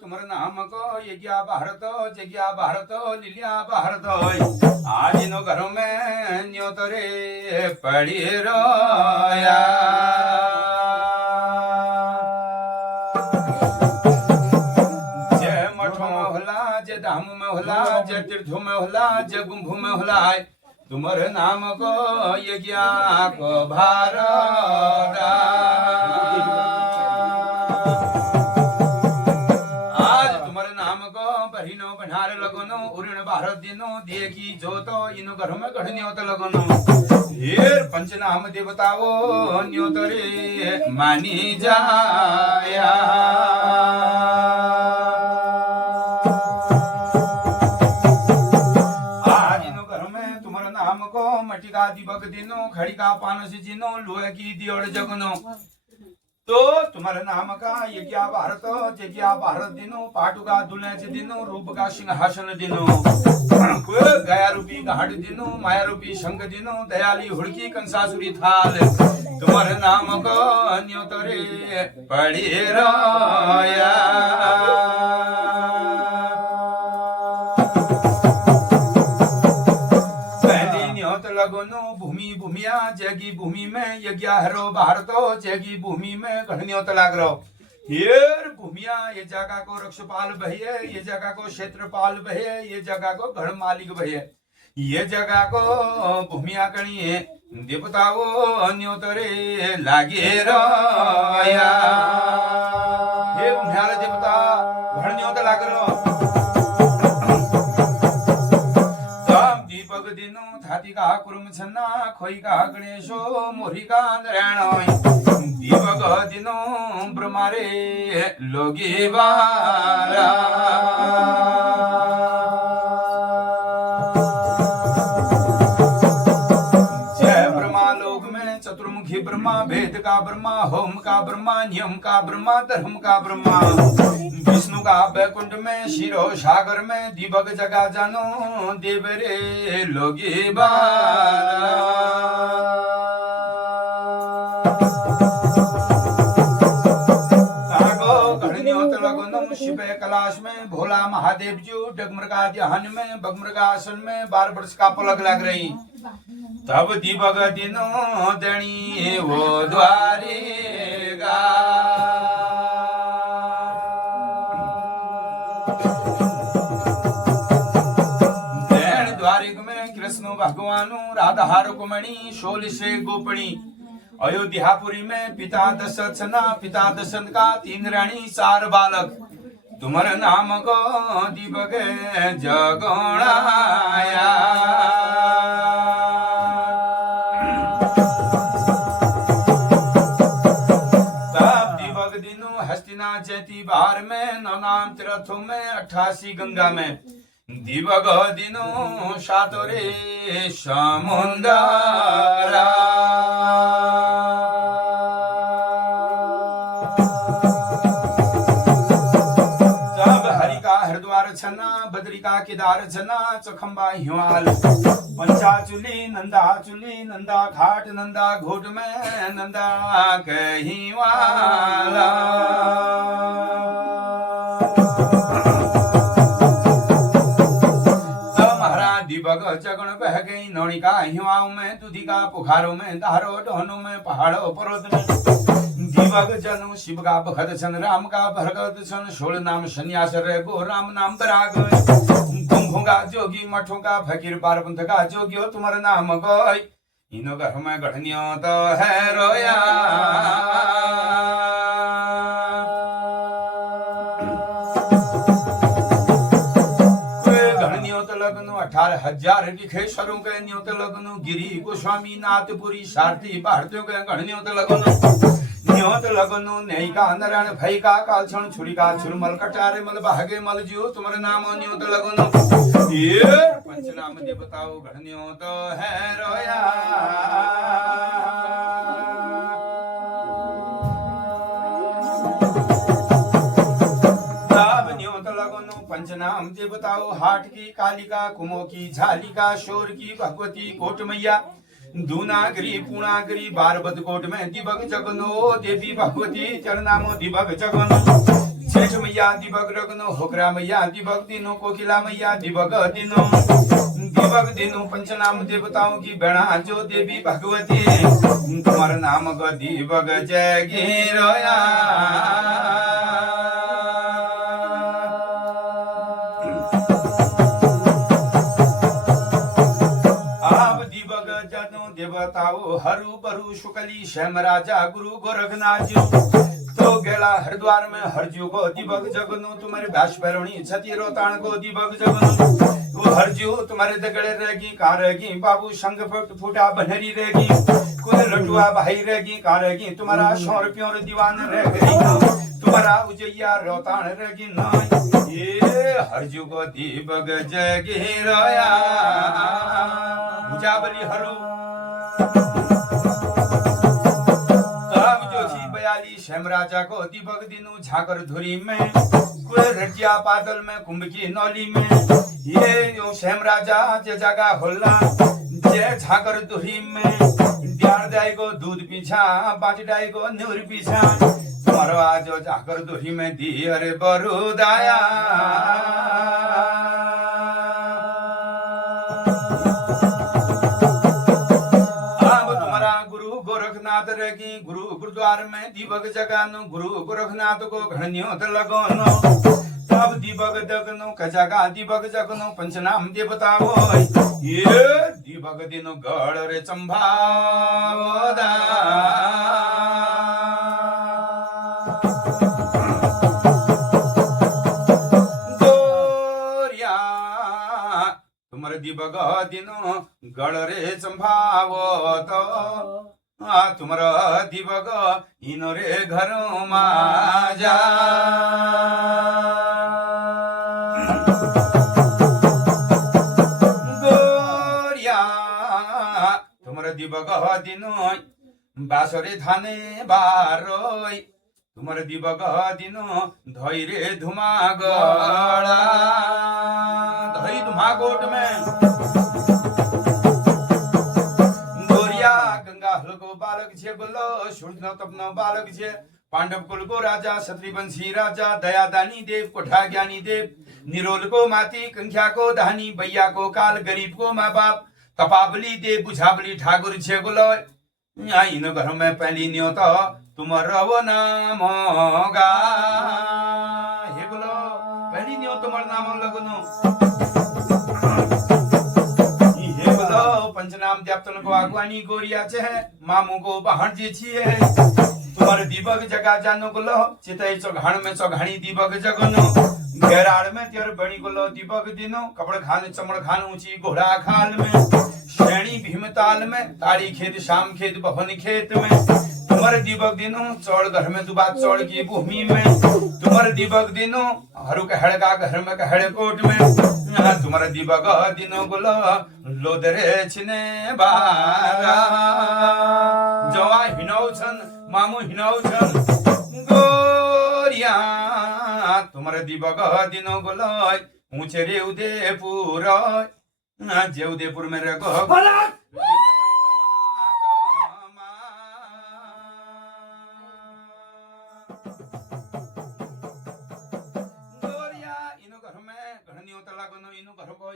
तुम्हारे नाम को यज्ञा भारत जग्या भारत लीलिया भारत आज नो घरों में न्योतरे पड़ी रोया जय मठों में होला जय धामों में होला जय तीर्थों में होला जय गुंभों में होला तुम्हारे नाम को यज्ञा को भारत बहिनो बन्हार लगनो उरण भारत दिनो देखी जो तो इनो घर में गढ़ तो लगनो ढेर पंचनाम देवताओ न्योतरे मानी जाया आज इनो घर में तुम्हारा नाम को मटी का दीपक दिनो खड़ी का पान से जिनो लोहे की दियोड़ जगनो तो तुम्हारे नाम का यज्ञा भारत जग्या भारत दिनो पाटू का दुल्हन दिनो रूप का सिंहासन दिनो गया रूपी घाट दिनो माया रूपी शंख दिनो दयाली हुड़की कंसासुरी थाल तुम्हारे नाम को न्योतरे पड़ी रोया लगनो भूमि भूमिया जगी भूमि में यज्ञा हरो भारतो जगी भूमि में घड़नियों लाग रहो हेर भूमिया ये जगह को रक्षपाल भये ये जगह को क्षेत्रपाल भये ये जगह को घड़ मालिक भये ये जगह को भूमिया कणिए देवताओ अन्योतरे लागे रोया हे भूमियाल देवता घड़नियों लाग रहो हाथी का कुरुम छन्ना खोई का गणेशो मोरी का नारायण दीपक दिनो ब्रह्मारे लोगी बारा जय ब्रह्मा लोक में चतुर्मुखी ब्रह्मा वेद का ब्रह्मा होम का ब्रह्मा नियम का ब्रह्मा धर्म का ब्रह्मा विष्णु का बैकुंठ में शिरो सागर में दीपक जगा जानो देवरे लोगी बारा शिव कैलाश में भोला महादेव जी डगमृगा ध्यान में बगमृगासन में 12 वर्ष का पलक लग रही तब दीपक दिनो दणी वो द्वारेगा कृष्ण भगवानु राधा रुक्मणी 16 गोपणी अयोध्यापुरी में पिता दशरथ पिता दशरथ का 3 रानी 4 बालक तुम्हारे नाम को दीपक जगोणाया तब दीपक दिनो हस्तिना जयती बाहर में 9 नाम तीर्थों में 88 गंगा में दिवग दिनो सातरे समुंदरा तब हरि का हरिद्वार छना बद्री का केदार छना चखम्बा हिमाल पंचाचुली नंदा घाट नंदा घोट में नंदा कहीं वाला दीपक जगण बह गई नौनिका हिमाओं में तुधी का पुखारों में धारो डोहनों में पहाड़ों पर्वत में दीपक जनु शिव का भगत सन राम का भगत सन 16 नाम सन्यास रे गो राम नाम बराग कुंभों का जोगी मठों का फकीर पारपंथ का जोगियो तुम्हारे नाम गोई इनो घर में गढ़नियो तो है रोया लगनो 18,000 जानकी खेसरों के न्योत लगनु गिरी गोस्वामी नाथपुरी सारथी भारतीयों के गण न्योत लगनु न्योत लगनु नहीं का नारायण भई का कालछण छुरी का छुरमल कटारे मल भागे मल जियो तुम्हारे नाम न्योत लगनु ये पंचनाम देवताओ गण न्योत है रोया पंचनाम देवताओ हाट की कालिका कुमो की झालिका शोर की भगवती कोट मैया दूनागरी पूर्णागरी बारबद कोट में दिबग जगनो देवी भगवती चरनामो दिबग जगनो शेष मैया दिबग रगनो होकरा मैया दिबग दिनो कोकिला मैया दिबग दिनो पंचनाम देवताओं की बड़ा जो देवी भगवती तुम्हारा नाम ग दिबग जगीरया देवताओ हरु बरु शुकली श्याम राजा गुरु गोरखनाथ तो गेला हरिद्वार में हरजू को दिबग जगनु तुम्हारे व्यास भैरवणी छती रोताण को दिबग जगनु वो हरजू तुम्हारे दगड़े रहेगी कहाँ रहेगी बाबू संग फूटा बनहरी रहेगी कुल लटुआ भाई रहेगी कहाँ रहेगी तुम्हारा शौर प्योर दीवान रह गई तुम्हारा उजैया रोताण रहेगी ना ये हरजू को दिबग जगे रोया उजाबली हरु श्याम राजा को दीपक दिनु झाकर धुरी में कुल रजिया बादल में कुंभ की नौली में ये यो श्याम राजा जे जगह होला जे झाकर धुरी में ड्यार दाई को दूध पीछा बाटी दाई को न्यूर पीछा तुम्हारो आज झाकर धुरी में दी अरे बरु दाया रहेगी गुरु गुरुद्वार में दीपक जगानो गुरु गोरखनाथ को घड़नियों लगनो तब दीपक जगनो कजगा दीपक जगनो पंचनाम देवताओ ये दीपक दिनो गढ़ रे चंभावदा गोरिया तुम्हारे दीपक दिनो गढ़ रे चंभावत तुम्हारा दिवग इनरे घरों माजा गोरिया तुम्हारा दिवग दिनो बासरे धाने बारोय तुम्हारा दिवग दिनो धैरे धुमागड़ा धई धुमागोट में को बालक छे बोलो सूर्य तपनो बालक छे पांडव कुल को राजा क्षत्रिवंशी राजा दयादानी देव कोठा ज्ञानी देव निरोल को माती कंख्या को दानी भैया को काल गरीब को माँ बाप तपाबली देव बुझाबली ठाकुर छे बोलो इन घर में पहली न्योत तुम रवो नाम गा हे बोलो पहली न्योत तुम्हार नाम लगनो पंचनाम देवतन को आगवानी गोरिया छे मामू को बहन जे छिए तुम्हारे दीपक जगा जानो को लो चितई चौघाण में चौघाणी दीपक जगनो घेराड़ में तेर बणी को लो दीपक दिनो कपड़ खान चमड़ खान ऊंची घोड़ा खाल में श्रेणी भीमताल में ताड़ी खेत शाम खेत भवन खेत में तुम्हारे दीपक दिनो चौड़ घर में दुबा चौड़ की भूमि में तुम्हारे दीपक दिनो हरू कहड़ का घर में कहड़ कोट में तुम्हारा दीपक दिनो बोलो लोदरे छिने बारा जवा हिनाउ छन मामू हिनाउ छन गोरिया तुम्हारा दीपक दिनो बोलो ऊंचे रे उदयपुर जे उदयपुर में रखो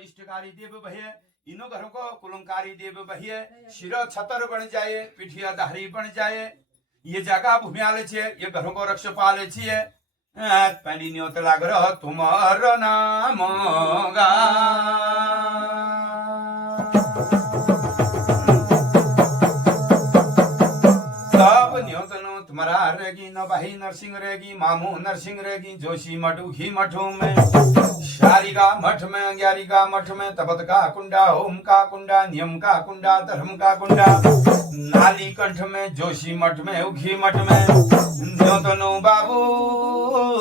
इष्टकारी देव भये इनो घरों को कुलंकारी देव भये शिर छतर बन जाए पिठिया धारी बन जाए ये जगह भूमियाले छे ये घरों को रक्षपाले छे पहली न्योत लाग रह तुम्हारा नाम गा सब न्योत नो तुम्हारा रहेगी न भाई न नरसिंह रहेगी, मामू नरसिंह रहेगी, जोशी मठ उखी मठों में, शारी का मठ में, ग्यारी का मठ में, तपत का कुंडा, होम का कुंडा, नियम का कुंडा, धर्म का कुंडा, नाली कंठ में, जोशी मठ में, उखी मठ में, नो तो नो बाबू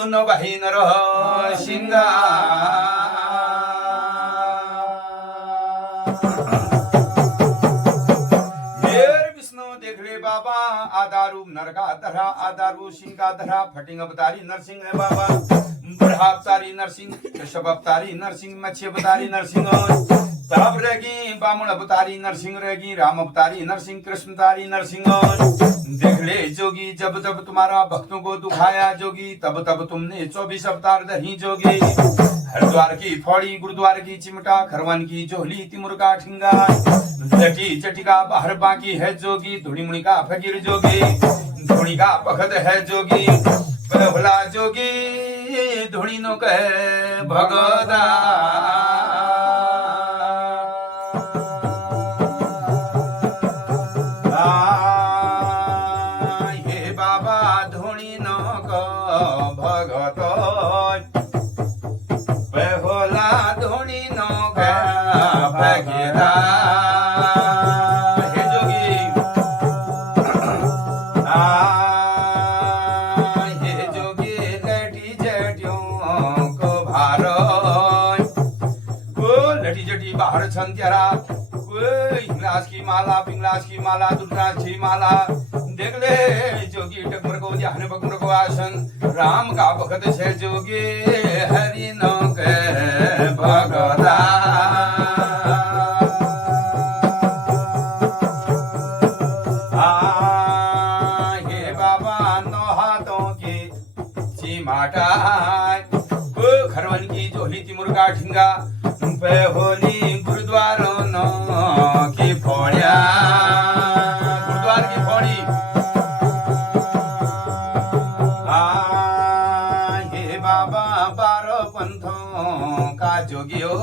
नो भाई न रह सिंगा। बाबा आधा रूप नर का धरा, आधा रूप सिंह का धरा, फटिंग अवतारी नरसिंह है बाबा, बुढ़ा अवतारी नरसिंह, केशव अवतारी नरसिंह, मच्छी अवतारी नरसिंह, तब रहेगी बामण अवतारी नरसिंह रहेगी, राम अवतारी नरसिंह, कृष्ण अवतारी नरसिंह। देख ले जोगी, जब जब तुम्हारा भक्तों को दुखाया जोगी, तब तब तुमने 24 अवतार दही जोगी। हरिद्वार की फौड़ी, गुरुद्वार की चिमटा, खरवन की जोहली, तिमुर का ठिंगा, जटी जटी का बाहर बाकी है जोगी, धुड़ी मुड़ी का फकीर जोगी, धुड़ी का पखद है जोगी, भला जोगी धुड़ी नो कहे भगदा। ये बाबा धुड़ी नो को भगत, बेहोला धुड़ी नो का भगदा। बाहर छन तेरा हिंगलाज की माला, पिंगलाज की माला, दुर्गाज की माला, देख ले जोगी टकमर को ध्यान बकमर को आसन, राम का भगत छे जोगी, हरि नो के भगता। ये बाबा नो हाथों की चिमाटा, खरवन की जोहली तिमुर का ठिंगा, होली गुरुद्वारों नो की फौड़िया, गुरुद्वार की फौड़ी। ये बाबा 12 पंथों का जोगी हो,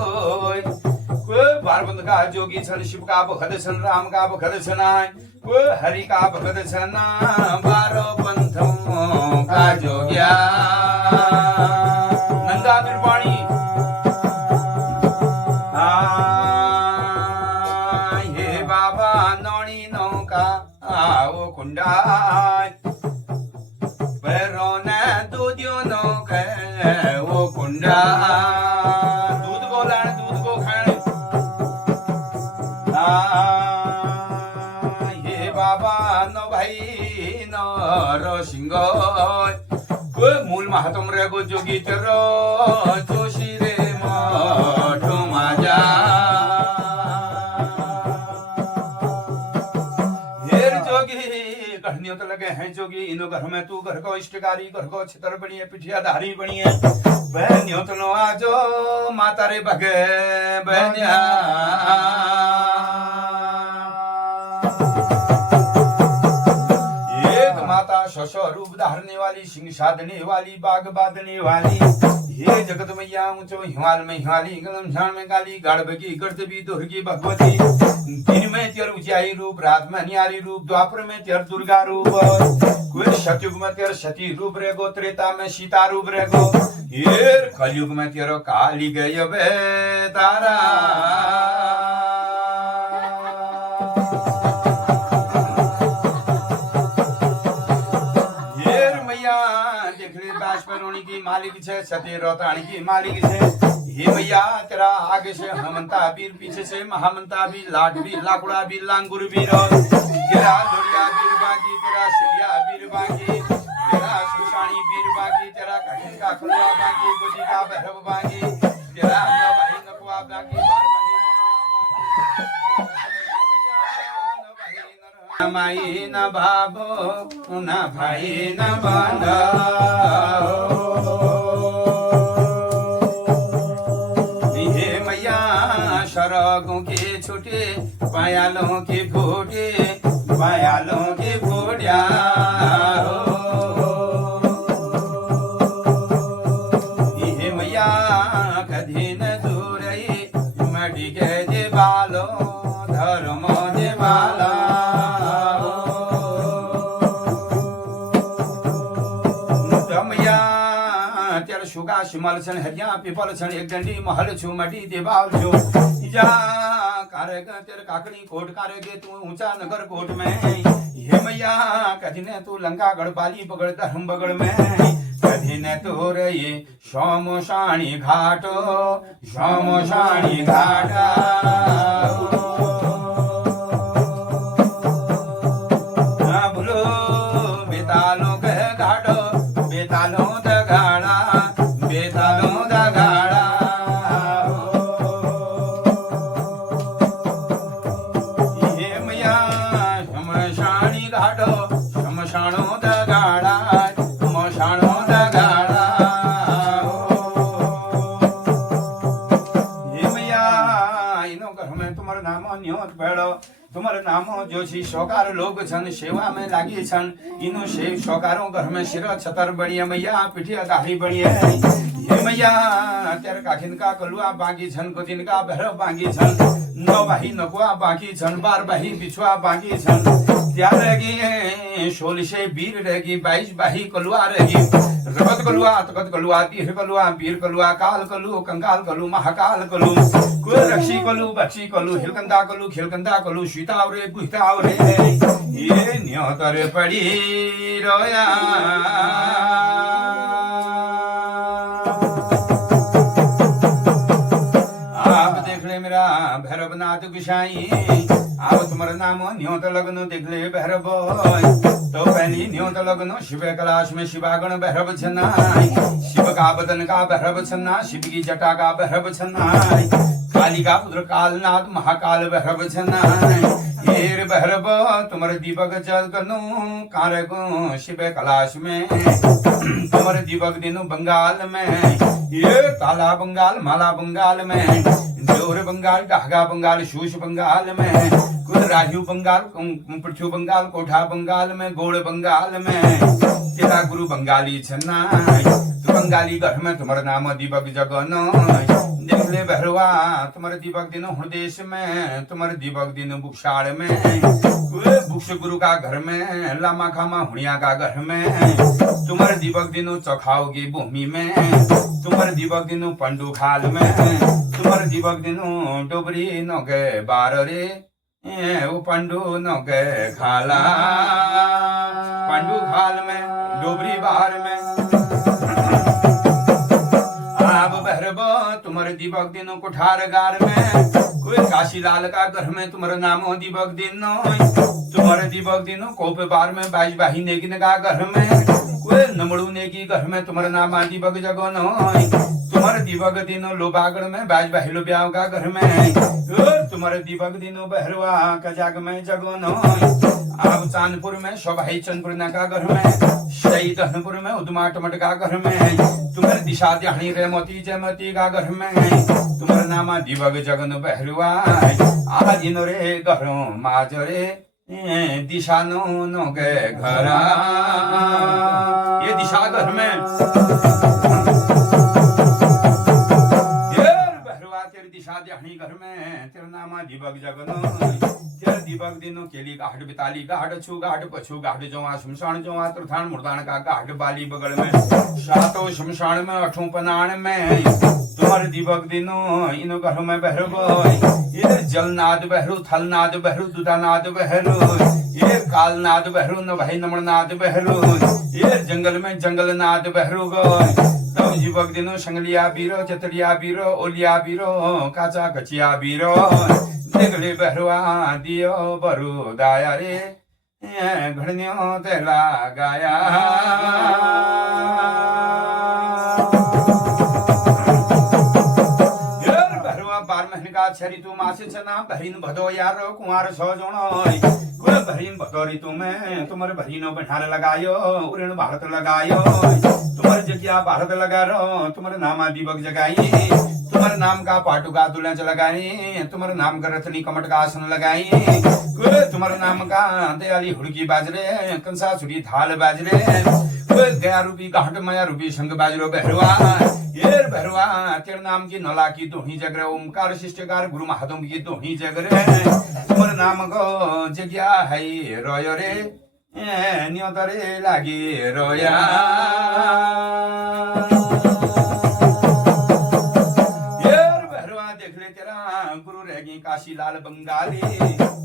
12 पंथ का जोगी छन, शिव का भगत छन, राम का भगत छन, हरि का भगत छन, 12 पंथों का जोगिया। नंदा बिरपाणी ये बाबा नौनी नौका आओ कुंडा, पैरों ने दूधियों नौका वो कुंडा, दूध को लाने दूध को खाने। ये बाबा नो भाई नो रो सिंगो, मूल महात्म रे गो जोगी तेरो, जोशी रे मोठो माजा। कहनियों तो लगे हैं जोगी, इनो घर में तू घर को इष्टकारी, घर को छितर बनी है, पिठिया धारी बनी है, बहनियों तो नो आजो माता रे भगे बहनिया। एक माता शशो रूप धारने वाली, सिंह साधने वाली, बाग बांधने वाली, हे जगत मैया ऊंचो हिमाल में हिमाली, गलम झाड़ में काली, गाढ़ की गर्दबी दुर्गी भगवती, दिन में तेर ऊंचाई रूप, रात में न्यारी रूप, द्वापर में तेर दुर्गा रूप, कुल सतयुग में तेर सती रूप रेगो, त्रेता में सीता रूप रेगो, ये कलयुग में तेरो काली गय बे तारा। की मालिक छे, सती रोताणी की मालिक छे, हे भैया तेरा आगे से हनुमंता वीर, पीछे से महामंता भी, लाठ भी, लाकुड़ा भी, लांगुर भी, तेरा लोरिया वीर बागी, तेरा सिलिया वीर बागी, तेरा सुशानी वीर बागी, तेरा कठिन का खुलवा बागी, गोदी का भैरव बागी, तेरा न भाई नकुआ बागी, बार भाई न माई न भाभो न भाई न बांधा, शरागों के छूटे, पायालों के फूटे, पायालों के फूटिया। ये मैया कधी न दूर मटी के जे बालो, धर्म जे बाला। ईजा शिमल छन हरिया पीपल छन एक डंडी महल छु मटी देवाल छु ईजा कारेग तेरे काकड़ी कोट कारेगे तू ऊंचा नगर कोट में हे मैया कदी ने तू लंका गढ़ बाली बगड़ धर्म बगड़ में कदी ने तो रे शोमशाणी घाट बोलो बेतालो कह घाट बेतालो दगाड़ा बेतालो दगाड़ा ये मैया शमशानी घाट शमशानो दगाड़ा शमशानो दगाड़ा ये मैया इनो घर में तुम्हारा नाम न्योत भेड़ो तुम्हारे नामो जोशी शौकार लोग छन सेवा में लागी छन इनो शेव शौकारों घर में सिर छतर बढ़िया मैया पिठिया दाढ़ी बढ़िया ये मैया तेरे काखिन का कलुआ बाकी छन को दिन का भैरव बाकी छन नौ बाही नकुआ बाकी छन 12 बाही बिछुआ बाकी छन त्यार रहेगी 16 वीर रहेगी 22 बाही कलुआ रहेगी रगत कलुआ तकत कलुआ तीर कलुआ वीर कलुआ काल कलु कंकाल कलु महाकाल कलु कुल रक्षी कलु बक्षी कलु हिलकंदा कलु खिलकंदा कलु सीतावरे बुहितावरे ये न्योतर पड़ी रोया आप देख ले मेरा भैरवनाथ गुसाई आप तुम्हारा नाम न्योत लगनो देख ले भैरव तो पहली न्योत लगनो शिव कैलाश में शिवागण भैरव छनाई शिव का बदन का भैरव छन्ना शिव की जटा का भैरव छनाई काली का पुत्र कालनाथ महाकाल भैरव छनाई ये भैरव तुम्हारे दीपक जगनो कारको शिव कैलाश में तुम्हारे दीपक दिनो बंगाल में ये काला बंगाल माला बंगाल में जोर बंगाल गागा बंगाल शूश बंगाल में कुल राजू बंगाल पृथ्वी बंगाल कोठा बंगाल में गोड़ बंगाल में तेरा गुरु बंगाली छन्ना तू बंगाली घर में तुम्हारा नाम दीपक जगनो देख ले भैरवा तुम्हारे दीपक दिन देश में तुम्हारे दीपक दिन बुक्षाड़ में बुक्ष गुरु का घर में लामा खामा हुड़िया का घर में तुम्हारे दीपक दिनों चौखाओगी भूमि में तुम्हारे दीपक दिनों पंडू खाल में तुम्हारे दीपक दिनों डोबरी नो के बार रे वो पंडू नो के खाला पंडू खाल में डोबरी बाहर में आप भैरव तुम्हारे दीपक दिनों कुठार गार में कोई काशी लाल का घर में तुम्हारा नाम हो दीपक दिनों तुम्हारे दीपक दिनों कोपे बार में 22 बाही नेगिन का घर में कोई नमड़ू नेगी घर में तुम्हारा नाम दीपक जगनो तुम्हारे दीपक दिनों लोबागढ़ में 22 बाही लो ब्याह का घर में तुम्हारे दीपक दिनों बहरवा का जाग में जगनो आप चांदपुर में शोभाई चंदपुर का घर में शहीदपुर में उदमा टमट का घर में तुम्हारे दिशा ध्यानी रे मोती जयमती का घर में तुम्हारा नामा दीपक जगन बहरुआ आज इन रे घरों माजरे दिशा नो के घरा ये दिशा घर में बहरुआ तेरी दिशा ध्यानी घर में तेरा नामा दीपक जगनो तेरे दीपक दिनों केली घाट बिताली घाट छू घाट पछू घाट जोआ शमशान जोआ तुरथान मुर्दान का घाट बाली बगल में सातों शमशान में अठों पनान में तुम्हारे दीपक दिनों इन घरों में बहरो ये जलनाद बहरू थलनाद बहरू दुदानाद बहरू ये कालनाद बहरू न भाई नमनाद बहरू ये जंगल में जंगल नाद बहरू तब दीपक दिनों संगलिया बीरो चतरिया बीरो ओलिया बीरो काचा कचिया बीरो देगले बहरुआ दियो बरु दाया रे घड़नियों तेला गाया बहरुआ 12 महीने का छरी तू मासे छना भरीन भदो यारो कुंवार सो जोनो कुल भरीन भदो ऋतु में तुम्हारे भरीनो बठार लगायो उरण भारत लगायो तुम्हारे जगिया भारत लगा रो तुम्हारे नामा दीपक जगाई तुम्हारे नाम का पाटू का दुल्हन लगाई तुम्हारे नाम का रथनी कमट का आसन लगाई तुम्हारे नाम का दयाली हुड़की बाजरे कंसा छुरी थाल बाजरे गया रूपी घाट माया रूपी संग बाजरो बहरवा ये बहरवा तेरे नाम की नला की दोही जगरे ओमकार शिष्टकार गुरु महादम की दोही जगरे तुम्हारे नाम को जग्या है रोयो रे नियतरे लागी रोया कोई काशी लाल बंगाली,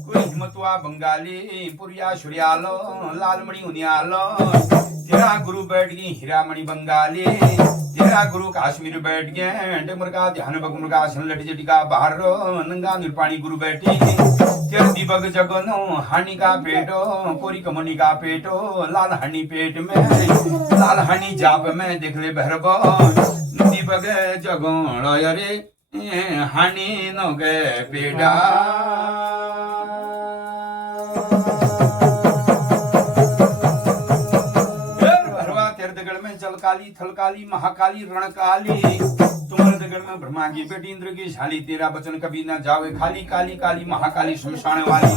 कोई हिमतवा बंगाली, पुरिया शुरियालो लालमणि उनियालो। तेरा गुरु बैठ गई हीरामणि बंगाली, तेरा गुरु काश्मीर बैठ गए डमर का ध्यान बग मुर्गा सन लटी जटी का बाहर नंगा निरपाणी गुरु बैठी। तेर दीपक जगनो हानि का पेटो, कोरी कमनी का पेटो, लाल हानि पेट में लाल हानि जाप में देख ले भैरव। दीपक जगण रे हानि न गे पेड़ा। काली थलकाली महाकाली रणकाली, तुम्हारे दगड़ में ब्रह्मा की बेटी इंद्र की शाली, तेरा बचन कभी ना जावे खाली। काली काली महाकाली शमशान वाली,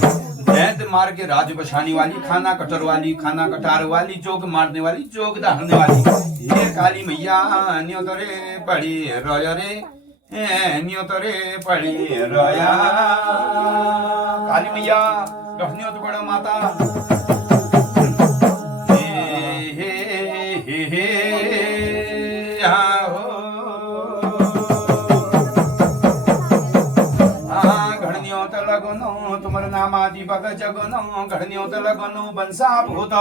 दैत मार के राज बसाने वाली, खाना कटर वाली, खाना कटार वाली, जोग मारने वाली, जोग दहाड़ने वाली। ये काली मैया न्योतरे पड़ी रोया रे, न्योतरे पड़ी रोया। काली मैया गहनियो तो बड़ा माता तुम्हारे नाम आदि बग जगनो घड़नियों लगनो बंसा भूत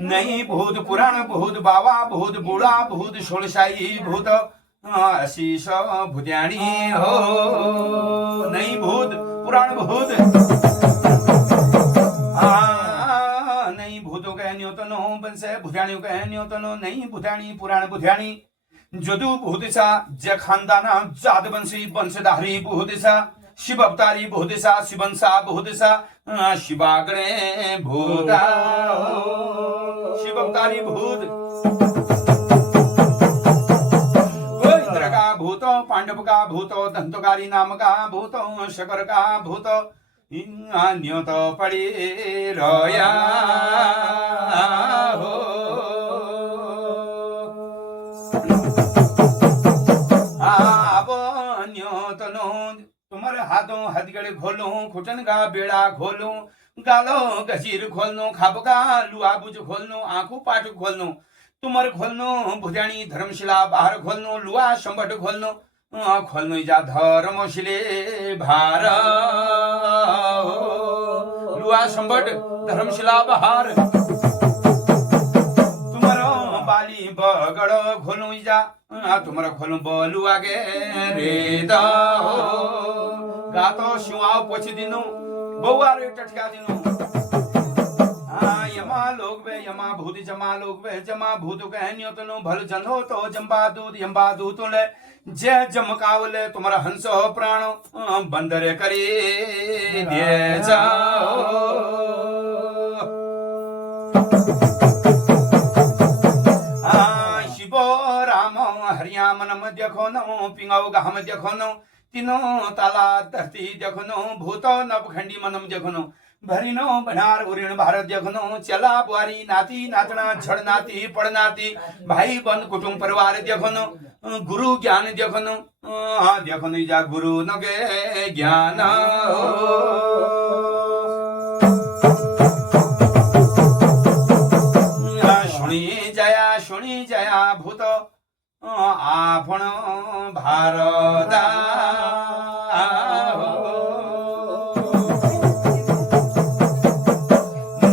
नहीं भूत पुराण भूत बाबा भूत बूढ़ा भूत षोलशाही भूत आशीष भुद्याणी हो। नहीं भूत पुराण भूत नहीं भूतो कहनियो तनो बंसे भुद्याणी कहनियो तनो नहीं भुद्याणी पुराण भुद्याणी। जदू भूतिसा ज खानदाना जात बंसी बंशधारी भूतिसा, शिव अवतारी भूतिसा शिवंसा भूतिसा, शिवागणे भूता शिव अवतारी भूत। इंद्र का भूतो, पांडव का भूतो, दंतकारी नाम का भूतो, शकर का भूतो, न्योत पड़ी रोया हो। तुम्हारे हाथों हथगड़े खोलूं, खुटन का बेड़ा खोलूं, गालो गजीर खोलनो, खाब का लुआबुज खोलनो, आंखों पाट खोलनो, तुमर खोलनो, भुजानी धर्मशिला बाहर खोलनो, लुआ संबट खोलनो, खोलनो जा धर्मशिले भार लुआ संबट धर्मशिला बाहर। तुम्हारो बाली बगड़ो खोलू जा, तुम्हारा खोलू बोलू आगे रे दो गातो शिवाओ पोछ दिनु बउआरे टठिया दिनु। यमा लोग वे यमा भूत जमा लोग वे जमा भूत कहनियो तनो भल जनो तो जंबा दूध यंबा दूत ले जे जमकावले तुम्हारा हंस हो प्राणो बंदर करे दे जाओ। शिवो राम हरियामनम देखो नो पिंगाओ गाम देखो नो, तीनों ताला धरती देखनो, भूतो नवखंडी मनम देखनो, भरिनो बनार उरीण भारत देखनो, चला बुआरी नाती नातना झड़ नाती पड़ नाती, भाई बंद कुटुंब परिवार देखनो, गुरु ज्ञान देखनो, देखनो जा गुरु नगे ज्ञान। शुणी जया भूत आपण भारदा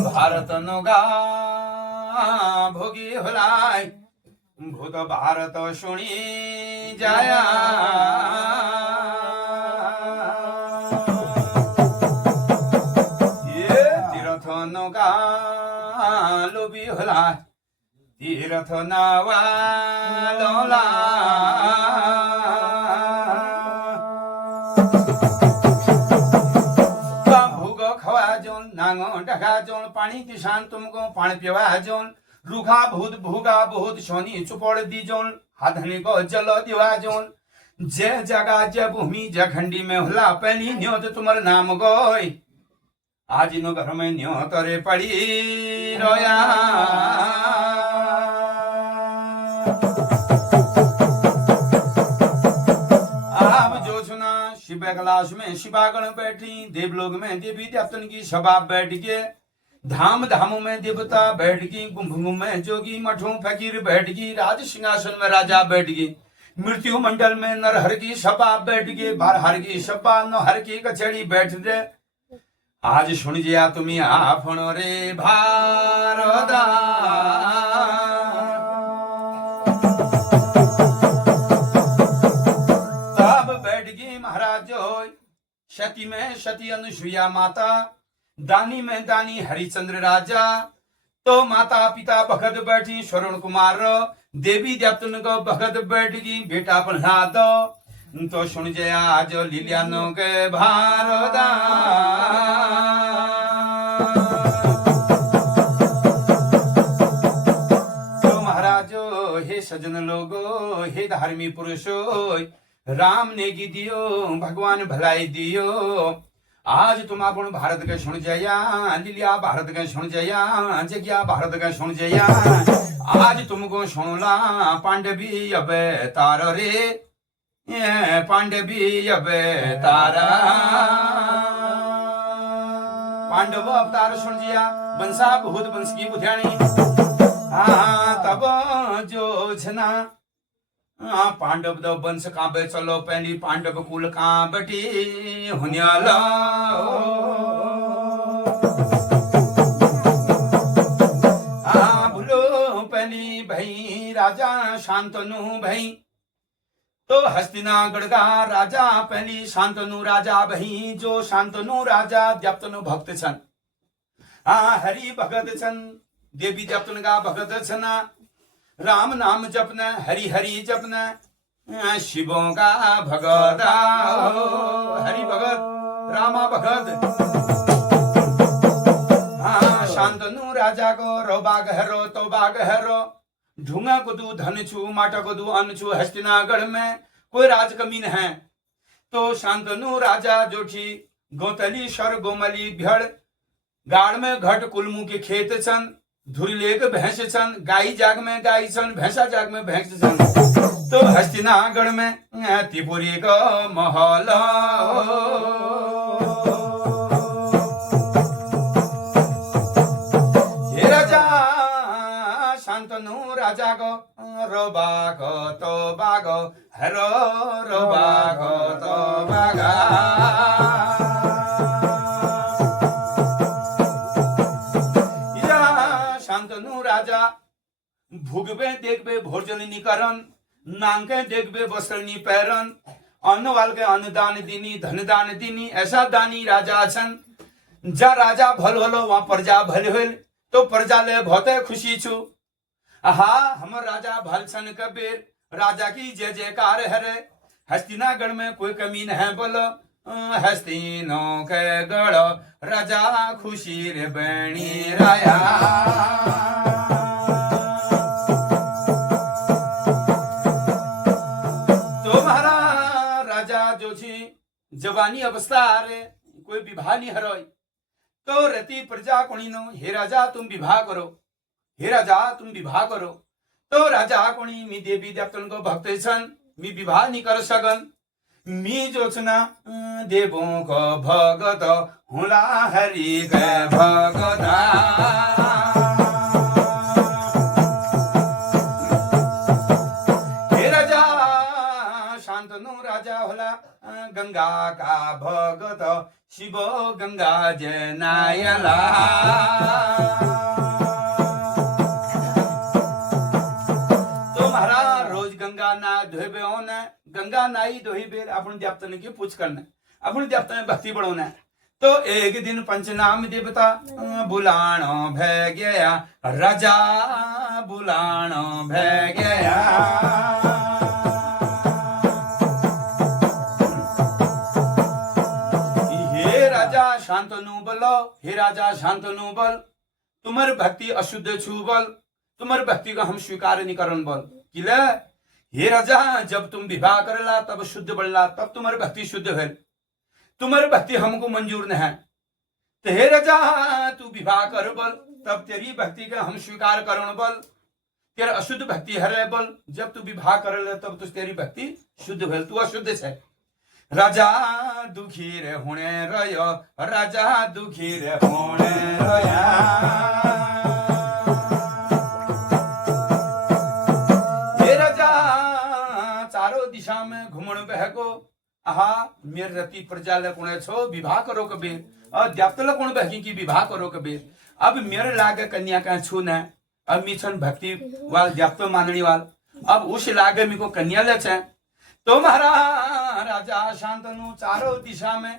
भारत नगा भोगी होलाय भूत भारत शुणी जाया। ये तीर्थ नगा लोभी होलाय तीर्थ नावा लोला। भूगो खवा जोन नांगो ढका जोन पानी किसान तुमको पानी पिवा जोन, रूखा भूत भूगा बहुत सोनी चुपड़ दी जोन, हाथनी को जल दिवा जोन। जे जगा जे भूमि जे खंडी में होला पहली न्योत तुम्हारे नाम गोय, आज नो घर में न्योत रे पड़ी रोया। शिव कैलाश में शिवागण बैठी, देवलोक में देवी देवतन की सभा बैठ के, धाम धामों में देवता बैठ गई, कुंभ में जोगी मठों फकीर बैठ गई, राज सिंहासन में राजा बैठ गई। मृत्यु मंडल में नर हर की सपा बैठ गए, बार हर की सपा न हर की कचड़ी बैठ दे। आज सुन जिया तुम्ही आपण रे भारदा। तब बैठ गई महाराज सती में सती अनुसुईया माता, दानी में दानी हरिचंद्र राजा। तो माता पिता भगत बैठी श्रवण कुमार, देवी देवतन को भगत बैठ गई बेटा प्रहलाद। तो सुन जया आज लीलियानो के भारदा। तो महाराज हे सजन लोगो, हे धार्मिक पुरुषो, राम ने की दियो भगवान भलाई दियो। आज तुम अपन भारत के सुन जया, लीलिया भारत के सुन जया, जगिया भारत के सुन जया। आज तुमको सुनला पांडवी अब तार रे, पांडवी अब तारा। पांडव अवतार सुन जिया, बंसा बहुत बंस की बुधियाणी। तब जो छना पांडव दो वंश कांबे चलो पहली, पांडव कुल कांबटी हुन्याला। भूलो पहली भई राजा शांतनु भई। तो हस्तिनागढ़ का राजा पहली शांतनु राजा भई। जो शांतनु राजा देवतनु भक्त छन, हरि भगत छन, देवी देवतन का भगत छना। राम नाम जपना, हरि हरि जपना, शिवों का भगत। हरि भगत रामा भगत। शांतनु राजा को रो बाग हरो तो बाग हरो। ढूंगा को दू धन छू, माटा को दू अन्न छू। हस्तिनागढ़ में कोई राज कमीन है। तो शांतनु राजा जोठी गोतली शर गोमली भेड़, गाड़ में घट कुलमू के खेत छन। धुरी लेक भैंस छन, गाई जाग में गाई छन, भैंसा जाग में भैंस छन। तो हस्तिनागढ़ में त्रिपुरी का महल। हे राजा शांतनु राजा को रो बाग तो बाग हरो, रो बाग तो बागा। शांतनु राजा भुगबे देखबे भोजनी करन, नांगे देखबे वस्त्रनी पैरन। अन्न वाल के अन्नदान दीनी, धन दान दीनी। ऐसा दानी राजा छन। जा राजा भल होलो वहां प्रजा भल होल। तो प्रजा ले बहुत खुशी छु। आहा हमर राजा भल छन कबीर, राजा की जय जयकार हरे। हस्तिनागढ़ में कोई कमी न है बोलो, हस्तिनो के गढ़ राजा खुशी रे बणी राया। तो महाराज राजा जो छी जवानी अवस्था रे, कोई विवाह नहीं हरोय। तो रति प्रजा कोणीनो, हे राजा तुम विवाह करो, हे राजा तुम विवाह करो। तो राजा कोणी मी देवी देवतन को भक्त छन, मी विवाह नहीं कर सकन। मी जोचना देवों को भगत हुला, हरि के भगता। हे राजा शांतनु राजा होला गंगा का भगत, शिव गंगा जनायला। गंगा ना धोबे होना, गंगा नाई दोही बेर अपन देवतन की पूछ करना, अपन देवता में भक्ति बढ़ाना। तो एक दिन पंचनाम देवता बुलानो भय गया, राजा बुलानो भय गया। हे राजा शांतनु बोलो, हे राजा शांतनु बोल, तुम्हारी भक्ति अशुद्ध छू बोल, तुम्हारी भक्ति को हम स्वीकार नहीं करन बोल। किले हे राजा जब तुम विवाह करला तब शुद्ध बढ़ला, तब तुम्हारी भक्ति शुद्ध है। तुम्हारी भक्ति हमको मंजूर न है। तो हे राजा तू विवाह कर बोल, तब तेरी भक्ति का हम स्वीकार करण बोल। तेरा अशुद्ध भक्ति हरे बोल। जब तू विवाह करला तब तो तेरी भक्ति शुद्ध है, तू अशुद्ध है। राजा दुखी रे होने रयो, राजा दुखी रे होने रया। आहा मेर रति प्रजा ल कोण छो विवाह करो कबीर द्याप्तल कोण बहकी की विवाह करो कबीर अब मेरे लागे कन्या का छू न अब मिछन भक्ति वाल द्याप्तो माननी वाल अब उस लागे मी को कन्या ले छे तुम्हारा राजा शांतनु चारों दिशा में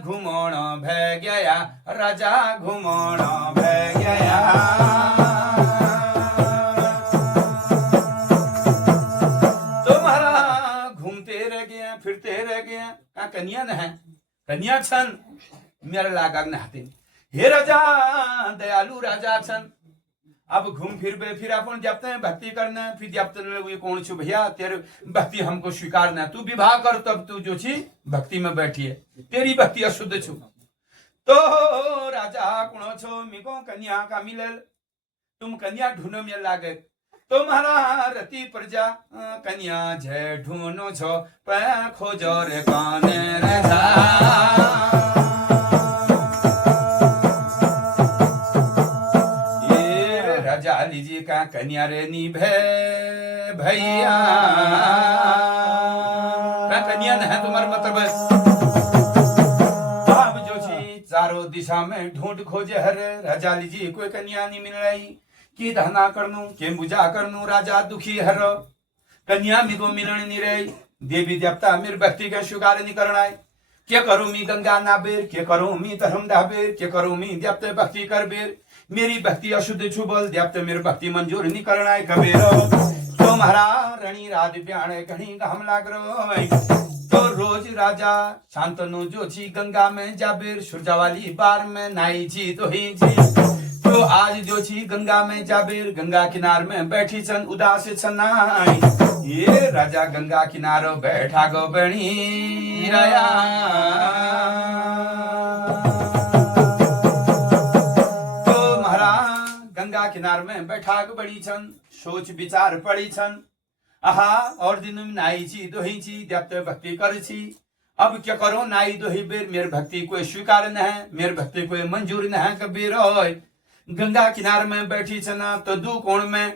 घुमोण भय गया राजा घुमोण भय गया फिरते रह गए का कन्या न है कन्या छन मेरे लागा नहाते हे राजा दयालु राजा छन अब घूम फिर बे फिर अपन जब हैं भक्ति करना फिर जब ये कौन छु भैया तेरे भक्ति हमको स्वीकार ना तू विवाह कर तब तू जो छी भक्ति में बैठी है तेरी भक्ति अशुद्ध छु तो राजा कौन छो मिको कन्या का मिलल तुम कन्या ढूंढो में लागे तुम्हारा रति प्रजा कन्या जय ढूंढो छो पे खोजो रे काने रहा ये राजा लीजिए का कन्या रे निभे भैया का कन्या न है तुम्हारा मतलब अब जो छी चारों दिशा में ढूंढ खोजे हरे राजा लीजिए कोई कन्या नहीं मिल रही की दहना करनू के पूजा करनू राजा दुखी हर कन्या मी को मिलन नहीं रही देवी देवता मेरे भक्ति का स्वीकार नहीं करना है क्या करूं मी गंगा नाबेर क्या करूं मी धर्म दाबेर क्या करूं मी देवता भक्ति कर बेर मेरी भक्ति अशुद्ध छुबल देवता मेरी भक्ति मंजूर नहीं करना है कबीर तुम्हारा रणी राज ब्याणे घणी घाम लाग रो तो रोज राजा शांतनु जो छी गंगा में जाबेर सूरजा वाली बार में नाई छी तो ही छी तो आज जो छी गंगा में जाबेर गंगा किनार में बैठी छन उदास छनाई ये राजा गंगा किनारो बैठा गो बणी राया तो महाराज गंगा किनार में बैठा गो बड़ी छन सोच विचार पड़ी छन आहा और दिन में नाई छी दोही छी देवते भक्ति कर छी अब क्या करो नाई दोही बेर मेरे भक्ति कोई स्वीकार न है मेरे भक्ति कोई मंजूर न है कबीर गंगा किनार में बैठी छना तो दू कोण में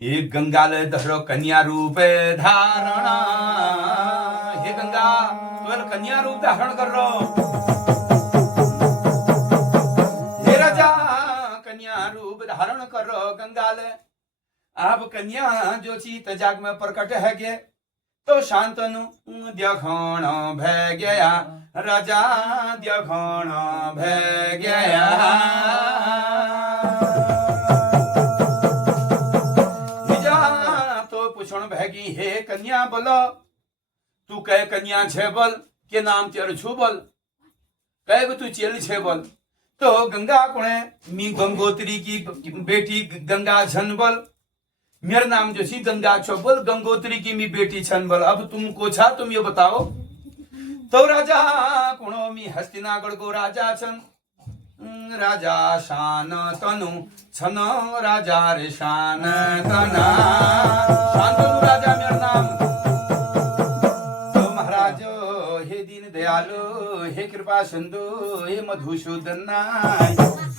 एक गंगा ले दहरो कन्या रूप धारणा हे गंगा तुम कन्या रूप धारण कर रो हे राजा कन्या रूप धारण कर रो गंगा ले अब कन्या जो छी तजाग में प्रकट है के तो शांतनु द्यखण भय गया राजा द्यखण भय गया तो पूछण भैगी हे कन्या बोलो तू कह कन्या छे बोल के नाम तेर छु बोल कह तू चेल छे बोल तो गंगा कोणे मी गंगोत्री की बेटी गंगा छन बोल मेरा नाम जो सी गंगा छो बोल गंगोत्री की मी बेटी छन बोल अब तुमको छा तुम ये बताओ तो राजा कुणो मी हस्तिनागढ़ को राजा छन राजा शान तनु छन राजा रे शान तना शांतनु राजा मेरा नाम तो महाराज हे दीन दयालु हे कृपा सिंधु हे मधुसूदन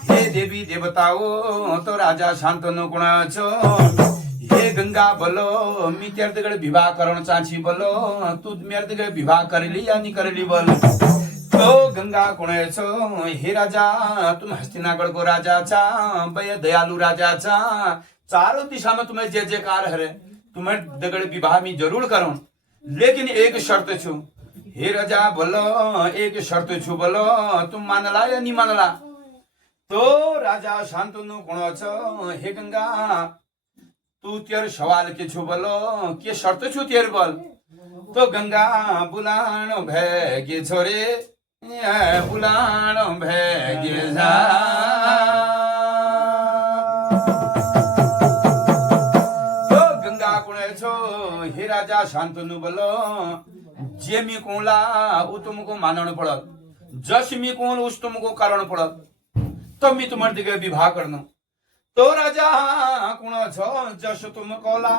हे देवी देवताओं तो राजा शांतनु कुण छो हे गंगा बोलो मी तेरे विवाह करण चाची बोलो तू मेरे विवाह कर ली या नहीं कर ली बोल तो गंगा कुणे छो हे राजा तुम हस्तिनागढ़ को राजा चा भय दयालु राजा चा चारों दिशा में तुम्हें जय जयकार है तुम्हें दगड़ विवाह में जरूर करो लेकिन एक शर्त छू हे राजा बोलो एक शर्त छू बोलो तुम मानला या नहीं मानला तो राजा शांतनु कुणो छो हे गंगा तू तेर सवाल के छु बोलो के शर्त छु तेर बोल तो गंगा बुलानो भैगे छोरे बुलानो भैगे जा तो गंगा कुणे छो हे राजा शांतनु बोलो जे मी कोला उ तुमको मानण पड़त जस मी कोल उस तुमको कारण पड़त तो मी तुम्हारे दिगे विवाह करनो तो राजा कुण छो जस तुम कोला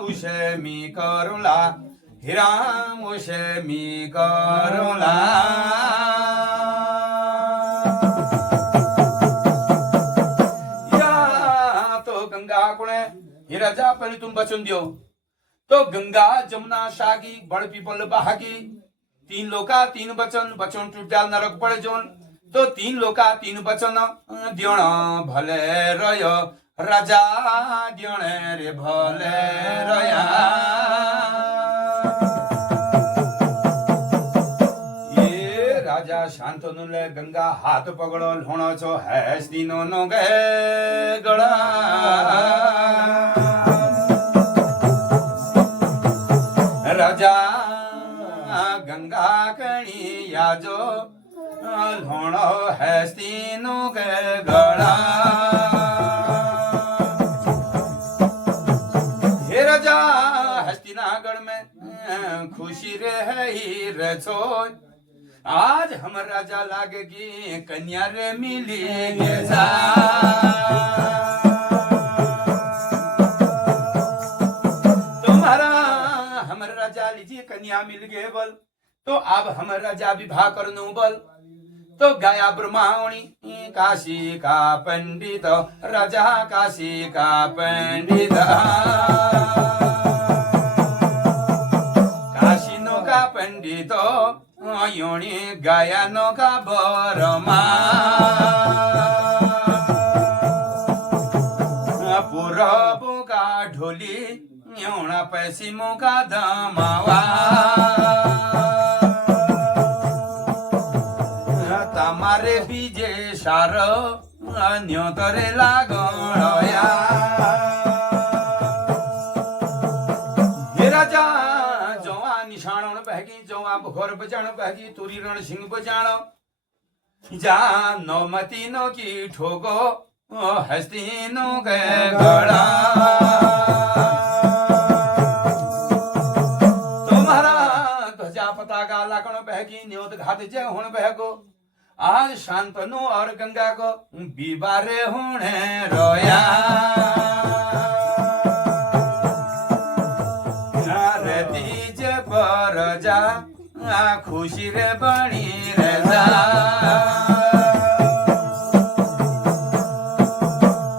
उसे मी करुला हिराम उसे मी करुला या तो गंगा कुणे हे राजा पहले तुम वचन दियो तो गंगा जमुना सागी बड़ पीपल बहागी तीन लोका तीन वचन वचन टूट जाल नरक पड़े जोन तो तीन लोका तीन वचन दियोण भले रयो राजा दियोण रे भले रया ये राजा शांतनु ले गंगा हाथ पकड़ो लोणो छो हैस दिनो नो गे गड़ा राजा गंगा कणी याजो लोणो हैस्तीनो के गड़ा हे राजा हस्तिनागढ़ में खुशी रही रचो आज हम राजा लागेगी कन्या रे मिली जा राजा लीजिए कन्या मिल गए बल तो अब हम राजा विवाह करनु बल तो गया ब्रह्मावणी काशी का पंडित राजा काशी का पंडित काशी नो का पंडित योनी गया नो का बरमा पूरब का ढोली योना पैसिमो का दमावा तमारे बीजे सार न्योतरे लागणया हे राजा जोआ निशाणों बहगी जोआ भोर बजाण बहगी तुरी रण सिंह बजाण जा नौमती नो की ठोगो हस्ती नो के गड़ा पताका लाकण बहगी न्योत घात जय हुण बहगो आज शांतनु और गंगा को बीबारे होने रोया तीज पर जा खुशी रे बनी रे जा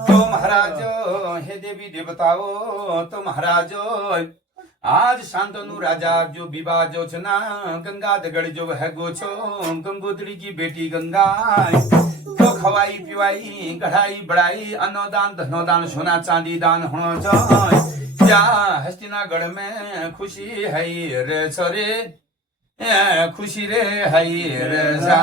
तो महाराजो हे देवी देवताओं तो महाराजो आज शांतनु राजा जो विवाह जो छना गंगा दगड़ जो है गोछो गंगोत्री की बेटी गंगा तो खवाई पिवाई गढ़ाई बढ़ाई अन्नदान धनोदान सोना चांदी दान होनो जो क्या हस्तिनागढ़ में खुशी है रे छोरे खुशी रे है रे जा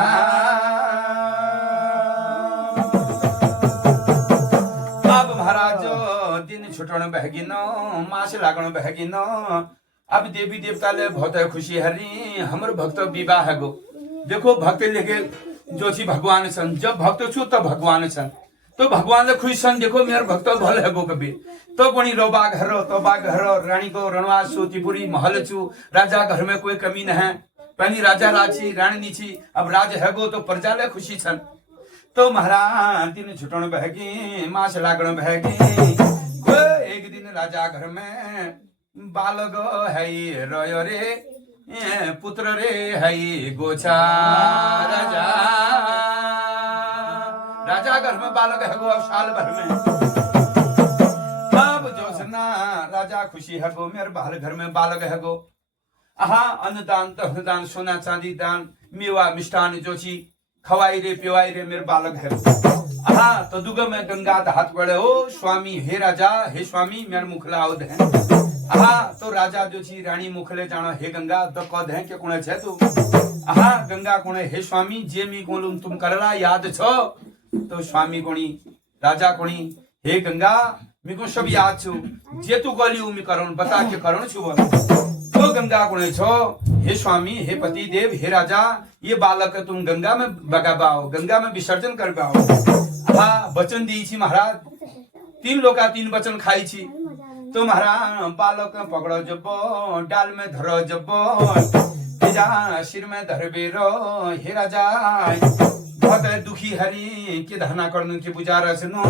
अब महाराजो दिन छुटण बहगिनो मास लागण बहगिनो अब देवी देवता ले बहुत खुशी हरी हमर भक्त विवाह गो देखो भक्त लेके जो छी भगवान सन जब भक्त छु तब भगवान सन तो भगवान ले खुश सन देखो मेर भक्त भल है गो कभी तो कोनी रोबा घरो तो बा घरो रानी को रणवास छु त्रिपुरी महल छु राजा घर में कोई कमी न है पहली राजा राजी रानी छी अब राज है गो तो प्रजा ले खुशी सन तो महाराज दिन छुटण बहगी मास लागण बहगी एक दिन राजा घर में बालक है रयो रे पुत्र रे है गोछा राजा राजा घर में बालक है गो अब साल भर में अब जो सना राजा खुशी है गो मेरे बाल घर में बालक है गो आहा अन्नदान धनदान सोना चांदी दान मेवा मिष्ठान जो छी खवाई रे पिवाई रे मेरे बालक है हाँ तो दुग में गंगा हाथ पड़े हो स्वामी हे राजा हे स्वामी मेरे मुखला औद है हाँ तो राजा जो छी रानी मुखले जानो हे गंगा तो कद है के कोने छे तू हाँ गंगा कोने हे स्वामी जे मी कोलुम तुम करला याद छो तो स्वामी कोणी राजा कोणी हे गंगा मी को सब याद छु जे तू गली मी करण बता के करण छु तो गंगा कोणे छो हे स्वामी हे पति देव हे राजा ये बालक तुम गंगा में बगाबाओ गंगा में विसर्जन कर पाओ हाँ वचन दी छी महाराज तीन लोका तीन वचन खाई छी तो महाराज बालक पकड़ो जबो डाल में धरो जबो सिर में धरबे रो हे राजा बहुत दुखी हरी के धना करनु के बुझारा सुनो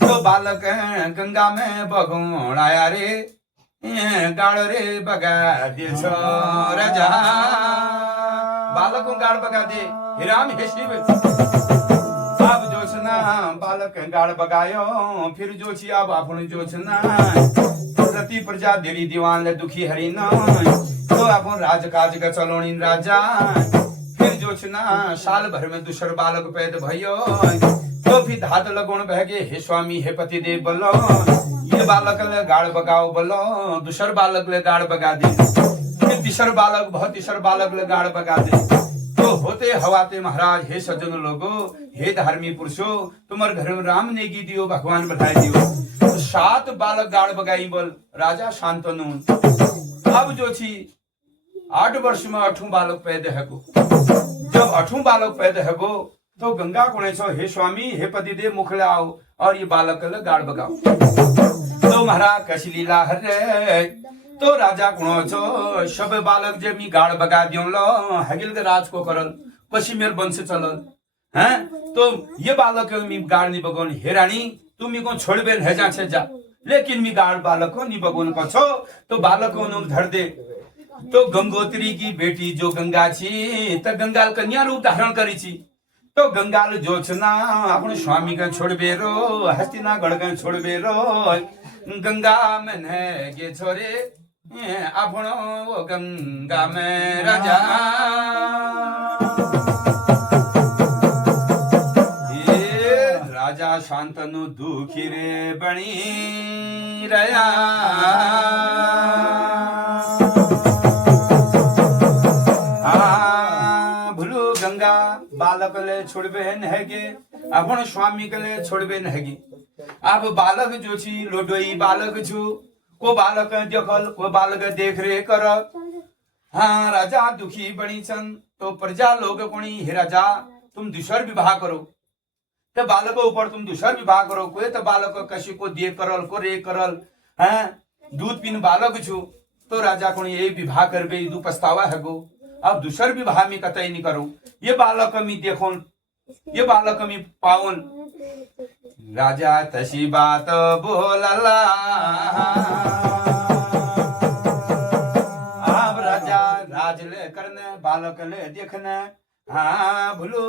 तो बालक गंगा में बगोण आया रे गाड़ रे बगा दे राजा बालक को गाड़ बगा दे हे राम हे शिव अब जो सुना बालक बालक गाड़ बगायो फिर जो छी अब अपन जो छना प्रति प्रजा देरी दीवान ले दुखी हरी न तो अपन राज काज का चलोनी राजा फिर जो छना साल भर में दूसर बालक पैद भयो तो फिर धात लगोण बहगे हे स्वामी हे पति देव बोलो ये बालक ले गाड़ बगाओ बोलो दूसर बालक ले गाड़ बगा दे फिर तीसर बालक बहुत तीसर बालक ले गाड़ बगा दे तो होते हवाते महाराज हे सज्जन लोगो हे धार्मिक पुरुषो तुम्हारे घर में राम ने गी दियो भगवान बधाई दियो तो 7 बालक गाड़ बगाई बोल राजा शांतनु अब जो छी 8 वर्ष में 8 बालक पैदा है जब 8 बालक पैदा है तो गंगा कोणे छो हे स्वामी हे पति देव मुख लाओ और ये बालक गाड़ बगाओ तो महाराज कशी लीला हरे तो राजा कोणो छो सब बालक जे मी गाड़ बगा दियो लो हगिल के राज को करल पशी मेर वंश चलल हैं तो ये बालक मी गाड़ नी बगोन हे रानी तुम मी को छोड़बेन है जा से जा लेकिन मी गाड़ बालक को नी बगोन को छो तो बालक को नु धर दे तो गंगोत्री की बेटी जो गंगा छी त गंगाल कन्या रूप धारण करी छी तो गंगाल जोचना अपने स्वामी का छोड़बे रो हस्तिनागढ़ का छोड़बे रो गंगा में है गे छोरे अपनो वो गंगा में राजा राजा शांतनु दुखी रे बनी रया बालक ले छोड़बे नहगे अपन स्वामी के ले छोड़बे नहगे अब बालक जो छी लोडोई बालक छु को बालक देखल को बालक देख रे कर हाँ राजा दुखी बनी छन तो प्रजा लोग कोणी हे राजा तुम दूसर विवाह करो तो बालक ऊपर तुम दूसर विवाह करो कोई तो बालक कशी को दे करल को रे करल हैं दूध पीन बालक छु तो राजा कोणी ये विवाह करबे दू पछतावा है गो अब दूसर विवाह में कतई नहीं करूं ये बालक मी देखो ये बालक मी पावन राजा तशी बात बोलला अब राजा राज ले करने बालक ले देखने हाँ भूलो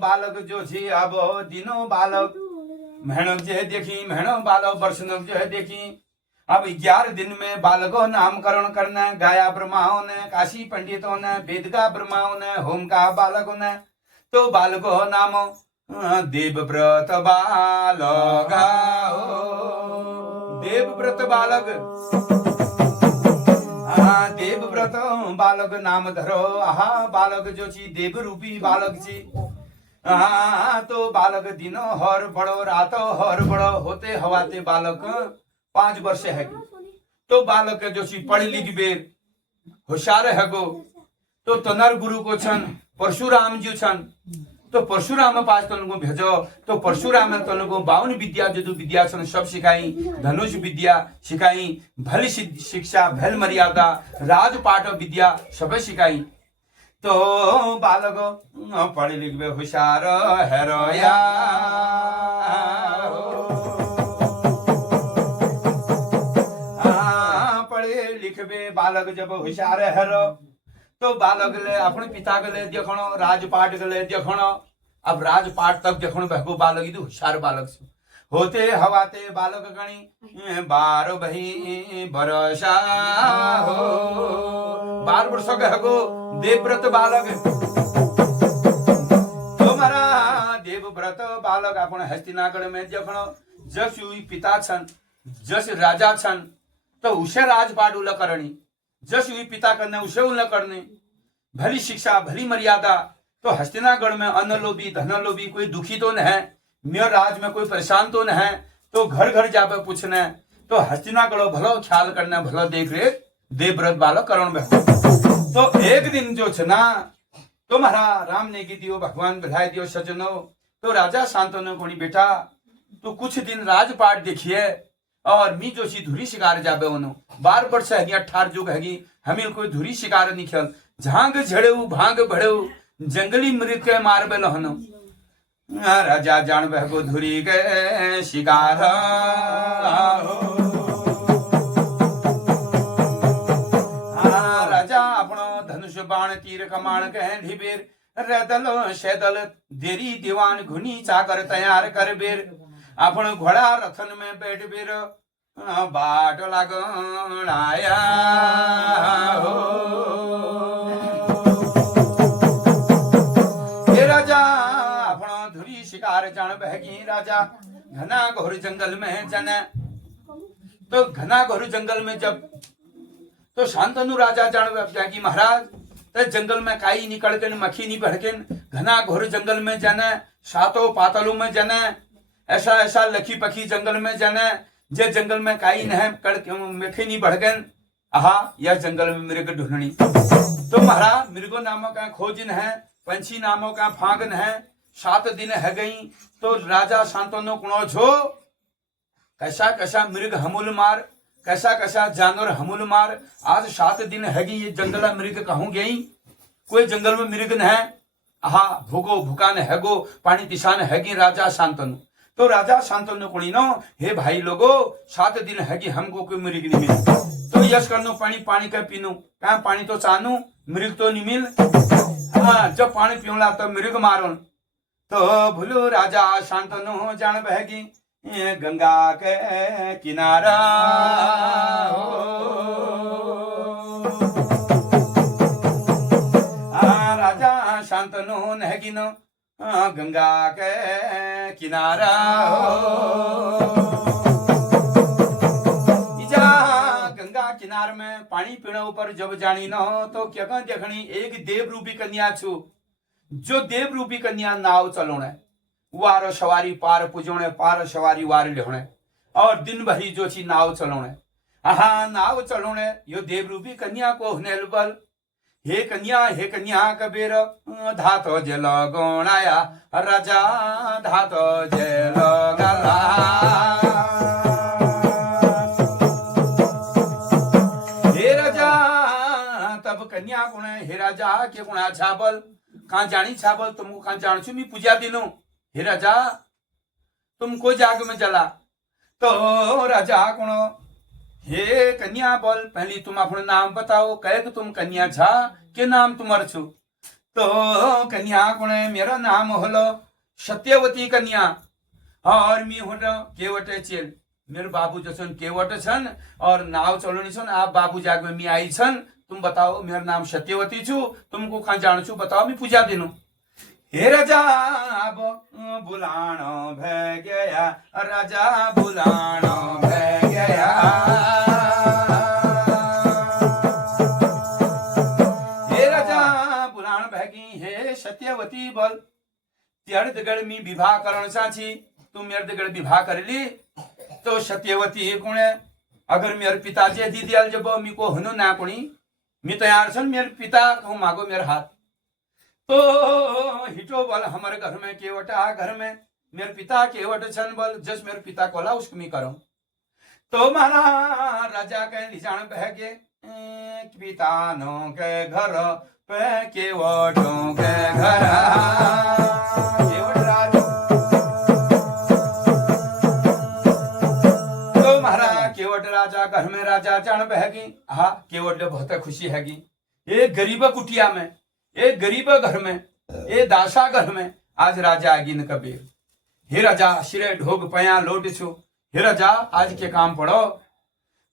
बालक जो छी अब दिनो बालक मेहनत जे देखी मेहनत बालक वर्षनक जो है देखी अब 11 दिन में बालकों नामकरण करना गाया ब्रह्माओं ने काशी पंडितों ने वेद का ब्रह्माओं ने होम का बालकों ने तो बालको नाम देवव्रत बालक देवव्रत बालक देवव्रत बालक नाम धरो आहा बालक जो छी देव रूपी बालक छी तो बालक दिनो हर बड़ो रातो हर बड़ो होते हवाते बालक 5 वर्ष है तो बालक जो छी पढ़ लिख बेर होशियार है गो तो तनर गुरु को छन परशुराम जी छन तो परशुराम पास तनको भेजो तो परशुराम तनको 52 विद्या जो विद्या छन सब सिखाई धनुष विद्या सिखाई भली शिक्षा भल मर्यादा राजपाट विद्या सब सिखाई तो बालक पढ़ लिख बे होशियार हेरोया बालक जब होशियार है तो बालक ले अपने पिता के ले देखनो राजपाट के ले देखनो अब राजपाट तक देखनो बहको बालक इदु होशियार बालक से होते हवाते बालक गणी 12 बही बरसा हो 12 वर्ष के हको देवव्रत बालक तुम्हारा देवव्रत बालक अपन हस्तिनागढ़ में देखनो जस पिता छन जस राजा छन तो उसे राजपाट उल करनी जस हुई पिता करने उसे उल करने भली शिक्षा भली मर्यादा तो हस्तिनागढ़ में अन्न लोभी धन लोभी कोई दुखी तो न है मेरे राज में कोई परेशान तो न है तो घर घर जाकर पूछना तो हस्तिनागढ़ भलो ख्याल करना भलो देख रेख देवव्रत बालक करण में तो एक दिन जो छना तुम्हारा राम ने की दियो भगवान बधाई दियो सज्जनो तो राजा शांतनु कोनी बेटा तो कुछ दिन राजपाट देखिए और मी जो सी धुरी शिकार जाबे उनो 12 वर्ष है 18 जुग है हमें कोई धुरी शिकार नहीं खेल झांग झड़ेऊ भांग बढ़ेऊ जंगली मृग के मारबे लहनो राजा जान बहगो धुरी के शिकार राजा अपनो धनुष बाण तीर कमान के ढिबेर रदल शेदल देरी दीवान घुनी चाकर तैयार कर बेर आपण घोड़ा रथन में बैठ बेर बाट लागण आया हो। हे राजा आपण धुरी शिकार जान बहगी राजा घना घोर जंगल में जाने। तो घना घोर जंगल में जब तो शांतनु राजा जान कि महाराज तो जंगल में काई निकल के मक्खी नहीं भड़केन घना घोर जंगल में जाने सातों पातलों में जाने ऐसा ऐसा लखी पखी जंगल में जाने जे जंगल में काई न है मक्खी नहीं भड़केन आहा यह जंगल में मृग ढूंढनी। तो महाराज मृगो नामों का खोजन है पंछी नामों का फागन है 7 दिन है गई। तो राजा शांतनु कुणो छो कैसा कैसा मृग हमूल मार कैसा कैसा जानवर हमूल मार आज 7 दिन हैगी ये जंगल मृग कहूं गई कोई जंगल में मृग न है आहा भूगो भूकान हैगो पानी तिसान हैगी राजा शांतनु। तो राजा शांतनु कुणी नो हे भाई लोगो 7 दिन हैगी हमको कोई मृग नहीं मिल। तो यश करनो पानी पानी का पीनू क्या पानी तो चानू मृग तो नहीं मिल। हाँ जब पानी पीऊला तो मृग मारो। तो भूलो राजा शांतनु जान बहगी गंगा के किनारा राजा शांतनु नहगिन गंगा के किनारा गंगा किनार में पानी पीने ऊपर जब जानी न तो क्या देखनी एक देव रूपी कन्या छु जो देव रूपी कन्या नाव चलोने वार सवारी पार पुजोने पार सवारी वार लेने और दिन भरी जो छी नाव चलोने हाँ नाव चलोने यो देव रूपी कन्या को हुनेल बल हे कन्या कबीर धातो जल गोणाया राजा धातो जल गला। हे राजा तब कन्या गुण हे राजा के गुणा छाबल कहाँ जानी छाबल तुमको कहाँ जान छू मैं पूजा दिनू। हे राजा तुम को जाग में चला। तो राजा कौन हे कन्या बोल पहली तुम अपना नाम बताओ कहे कि तुम कन्या छा के नाम तुम्हार छु। तो कन्या कौन मेरा नाम होलो सत्यवती कन्या और मी हो केवट चेल मेरे बाबू जो छन केवट छन और नाव चलोनी छन आप बाबू जाग में मी आई छन। तुम बताओ मेरा नाम सत्यवती छु तुमको कहाँ जान छु बताओ मैं पूजा दिनू। हे राजा अब बुलानो भै गया राजा बुलानो भै गया। हे राजा बुलान भैगी हे सत्यवती बोल त्यर्दगढ़ में विवाह करण चाची तुम मेरे विवाह कर ली। तो सत्यवती कौन है अगर मेरे पिताजी दी दियाल जब मी को हनु ना कुणी मी तैयार छन मेरे पिता कहूँ मांगो मेरे हाथ। तो हिटो बल हमारे घर में केवटा घर में मेरे पिता केवट छन बल जस मेरे पिता कोला उसको मी करो। तो माना राजा के निशान बह के पिता नो के घर पे केवटों के घर केवट राज। तो महाराज केवट राजा घर में राजा जान बहगी हाँ केवट बहुत खुशी हैगी। एक गरीब कुटिया में एक गरीब घर में ए दासा घर में आज राजा आगिन कबीर। हे राजा सिरे ढोग पया लोट छो हे राजा आज के काम पड़ो।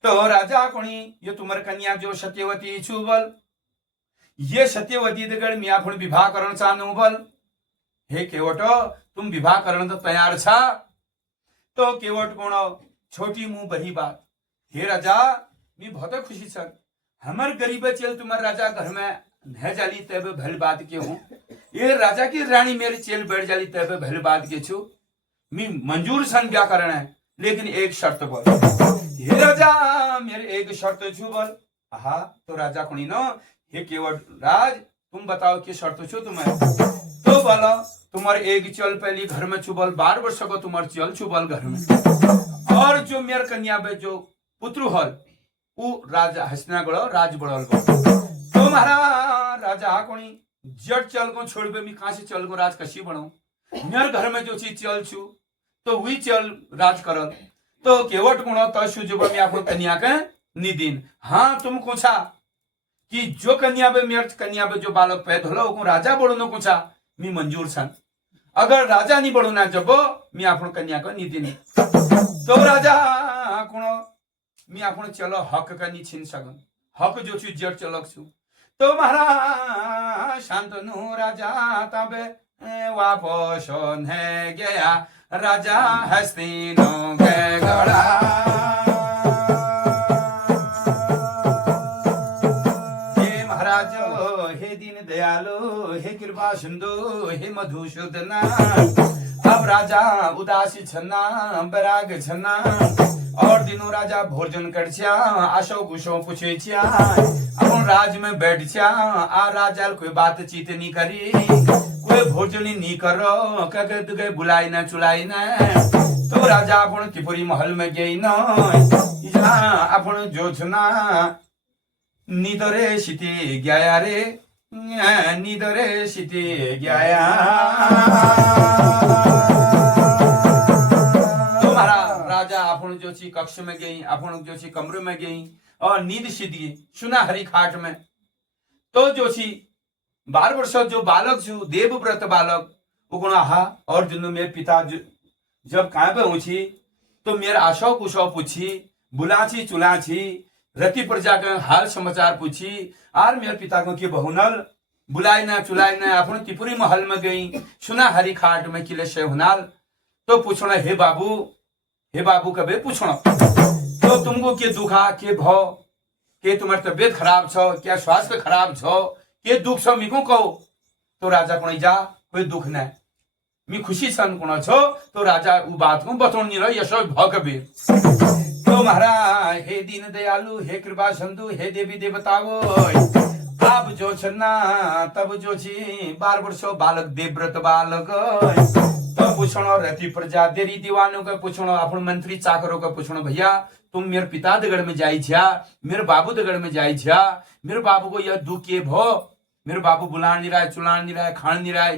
तो राजा कोणी ये तुम्हारे कन्या जो सत्यवती छु बल ये सत्यवती दगड़ मिया फुण विवाह करण चाहनु बल। हे केवटो तुम विवाह करण तो तैयार छा। तो केवट कोण छोटी मुंह बड़ी बात हे राजा मी बहुत खुशी छन हमर गरीब चेल तुम्हारे राजा घर में न जाली तब भल बात के हूँ ये राजा की रानी मेरे चेल बैठ जाली तब भल बात के छु मी मंजूर सन क्या करना है लेकिन एक शर्त बोल। हे राजा मेरे एक शर्त छु बोल। हाँ तो राजा कुणी नो हे केवट राज तुम बताओ कि शर्त छु तुम्हें। तो बोलो तुम्हारे एक चल पहली घर में छु बोल 12 वर्ष को तुम्हारे चल छु बोल घर में और जो मेरे कन्या पे जो पुत्र हल वो राजा हसना गड़ो राज बड़ल तो महाराज राजा कोणी जट चल को छोड़ पे मी कहां से चल को राज कशी बनो मेरे घर में जो चीज चल छु तो वही चल राज करल। तो केवट गुणो तशु जो मैं आपको कन्या के निदिन हाँ तुम पूछा कि जो कन्या पे मेरे कन्या पे जो बालक पैदा होला वो राजा बड़ो नो पूछा मी मंजूर सन। अगर राजा नहीं बड़ू ना जब मी आपण कन्या को नीति नहीं तो राजा कोण मी आपण चलो हक का नहीं छीन सकन हक जो छु जट चलक छु तो महाराज शांतनु राजा तबे वापस ने गया राजा हस्तिनों के गड़ा हे महाराज हे दीन दयालु हे कृपा सिंधु हे मधुसूदना अब राजा उदासी छन्ना बैराग छन्ना और दिनों राजा भोजन कर आशो कुशो पूछे अपन राज में बैठ आ राजा कोई बातचीत नहीं करी कोई भोजन नहीं करो कहे बुलाई ना चुलाई ना तो राजा अपन त्रिपुरी महल में गई न अपन जो छना निदरे सीते गया रे निदरे सीते गया अपन जो ची कक्ष में गई अपन जो ची कमरे में गई और नींद सीधी सुना हरी खाट में तो जो ची 12 वर्ष जो बालक छु देवव्रत बालक उगुणा हा और दिन मेरे पिता जब कहाँ पे ऊंची तो मेरे आशा कुशा पूछी बुलाची चुलाची रति प्रजा के हाल समाचार पूछी और मेरे पिता को की बहुनल बुलाई ना चुलाई ना अपन त्रिपुरी महल में गई सुना हरी खाट में किले से हुनाल तो पूछना हे बाबू कबे पूछना तो तुमको के दुखा के भव के तुम्हारी तबियत खराब छो क्या स्वास्थ्य खराब छो के दुख छो मिको कहो तो राजा कोण जा कोई दुख नहीं मी खुशी सन कोण छो तो राजा वो बात को बतौन नहीं रहो यशो भव कबे तो महाराज हे दीन दयालु हे कृपा सिंधु हे देवी देवताओ अब जो छन्ना तब जो छी 12 वर्षो बालक देवव्रत बालक तो पूछनो रति प्रजा देरी दीवानों का पूछनो अपन मंत्री चाकरों का पूछनो भैया तुम मेरे पिता दगड़ में जाई छा मेरे बाबू दगड़ में जाई छा मेरे बाबू को यह दुख के भो मेरे बाबू बुलान नहीं रहा चुलान नहीं रहा खान नहीं रहा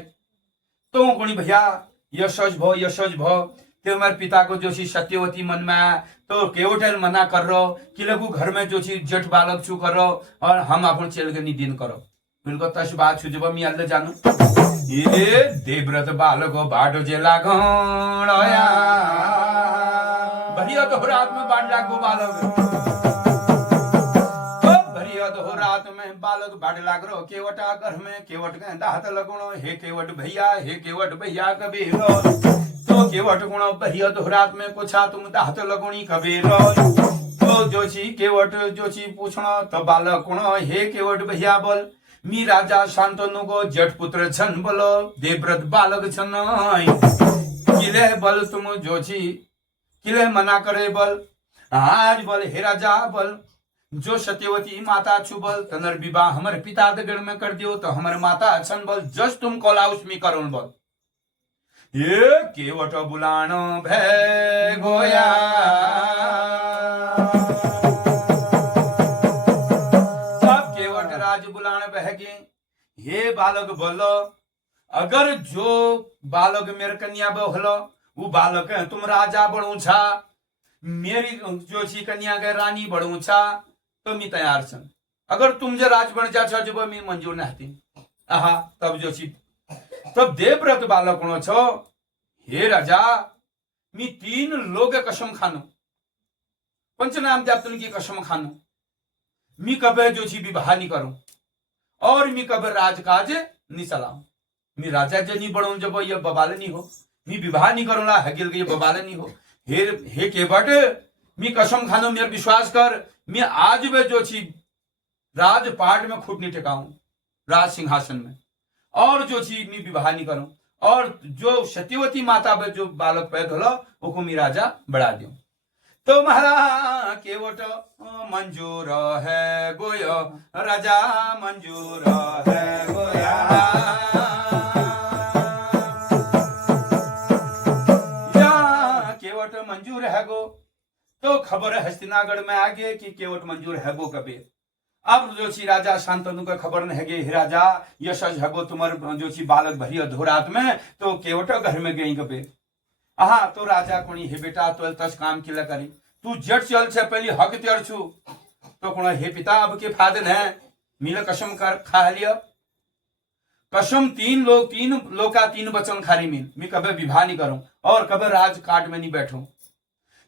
तो कोनी भैया यशोज भो ते हमारे पिता को जो सी सत्यवती मन में तो केवटल मना कर रो कि लगू घर में जो सी जट बालक छू करो और हम अपन चल के निदिन करो बिल्कुल तश बात छु जब मी अल्लाह जानू ये देवव्रत बालको बाटो जे लागोया भरिया तो रात में बांट लागो बालक भरिया तो रात में बालक बांट लाग रो केवटा घर में केवट के दाहत लगणो हे केवट भैया कबीरो तो केवट गुणो भरिया तो रात में पूछा तुम दाहत लगोणी कबीरो तो जो छी केवट जो छी पूछणो तो बालक गुणो हे केवट भैया बोल मी राजा शांतनु को जट पुत्र छन बोलो देवव्रत बालक छन किले बल तुम जोची किले मना करे बल आज बल हे राजा बल जो सत्यवती माता छु बल तनर विवाह हमर पिता दगड़ में कर दियो तो हमर माता छन बल जस तुम कोलाउस मी करोन बल ये केवट बुलानो भे गोया हे बालक बोलो अगर जो बालक मेरे कन्या बोलो वो बालक है तुम राजा बढ़ू छा मेरी जो छी कन्या के रानी बढ़ू छा तो मी तैयार छन अगर तुम जो राज बन जा जब मी मंजूर नहती आहा तब जो छी तब देवव्रत बालक कोण छो हे राजा मी 3 लोग कसम खानो पंचनाम जातन की कसम खानो मी कबे जो छी विवाह नहीं करूं और मी कब राजकाज नहीं चलाऊं मी राजा जे नहीं बढ़ू जब ये बबाले नहीं हो मी विवाह नहीं करूंगा हगिल के ये बबाले नहीं हो हे केवट मी कसम खानो मेरे विश्वास कर मैं आज में जो छी राजपाट में खुद नहीं टिकाऊं राज सिंहासन में और जो छी मी विवाह नहीं करूं और जो सत्यवती माता पे जो बालक पैदा होलो वो मी राजा बढ़ा दूं तो महाराज केवट मंजूर है गोयो राजा मंजूर है गोया केवट मंजूर है गो तो खबर हस्तिनागढ़ में आगे कि केवट मंजूर है गो कबीर अब जो ची राजा शांतनु का खबर न है राजा यशज है गो तुम्हार जो ची बालक भरी अधोरात में तो केवट घर में गई कबीर आहा तो राजा कोणी हे बेटा तो तस काम किला करी तू जट चल से पहले हक त्यार छु तो कोण हे पिता अब के फादन है मिल कसम कर खा लिया कसम तीन लोग का तीन वचन खारी मीन मैं कभी विवाह नहीं करूं और कभी राज काट में नहीं बैठूं।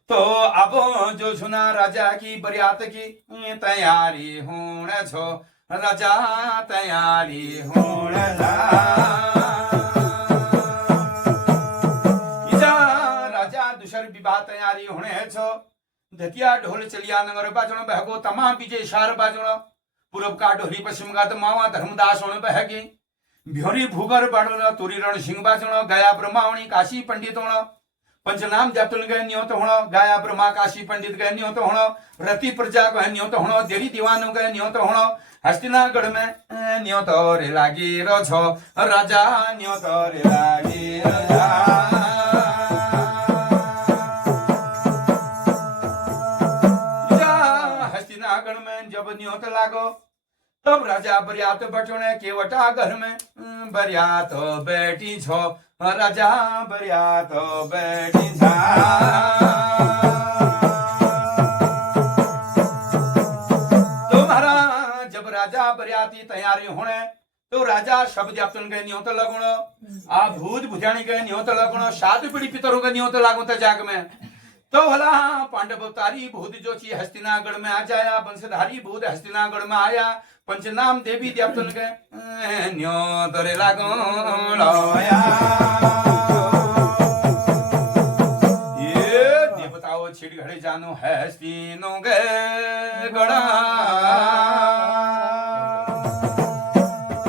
तो अब जो सुना राजा की बरियात की तैयारी होने छो राजा तैयारी होने राजा दूसर विवाह तैयारी होने छो धतिया ढोल चलिया नगर बाजण बहगो तमाम पीछे इशार बाजण पूरब का ढोली पश्चिम का तो मावा धर्मदास होने बहगी भ्योरी भूगर बाड़ो तुरी रण सिंह बाजण गया ब्रह्मावणी काशी पंडित होना पंचनाम जातुल गए न्योत होना गाया ब्रह्मा काशी पंडित गए न्योत होना रति प्रजा गए न्योत होना देरी दीवानो गए न्योत होना हस्तिनागढ़ में न्योत रे लागी रो छो राजा न्योत रे लागी हस्तिनागढ़ में जब न्योत लागो तब राजा बरियात बटोने केवटा घर में बरियात बैठी छो राजा बरियात बैठी छा तो महाराज जब राजा बरियाती तैयारी होने तो राजा शब्द जातुन गए न्योत लगुणो आ भूत भुजानी गए न्योत लगुणो सात पीढ़ी पितरों के न्योत लागू त जाग में तो भला पांडव अवतारी भूत जो ची हस्तिनागढ़ में आ जाया वंशधारी भूत हस्तिनागढ़ में आया पंचनाम देवी देवतन के न्योत रे लागो लोया ये देवताओं छिड़ घड़े जानो हस्तिनो गे गड़ा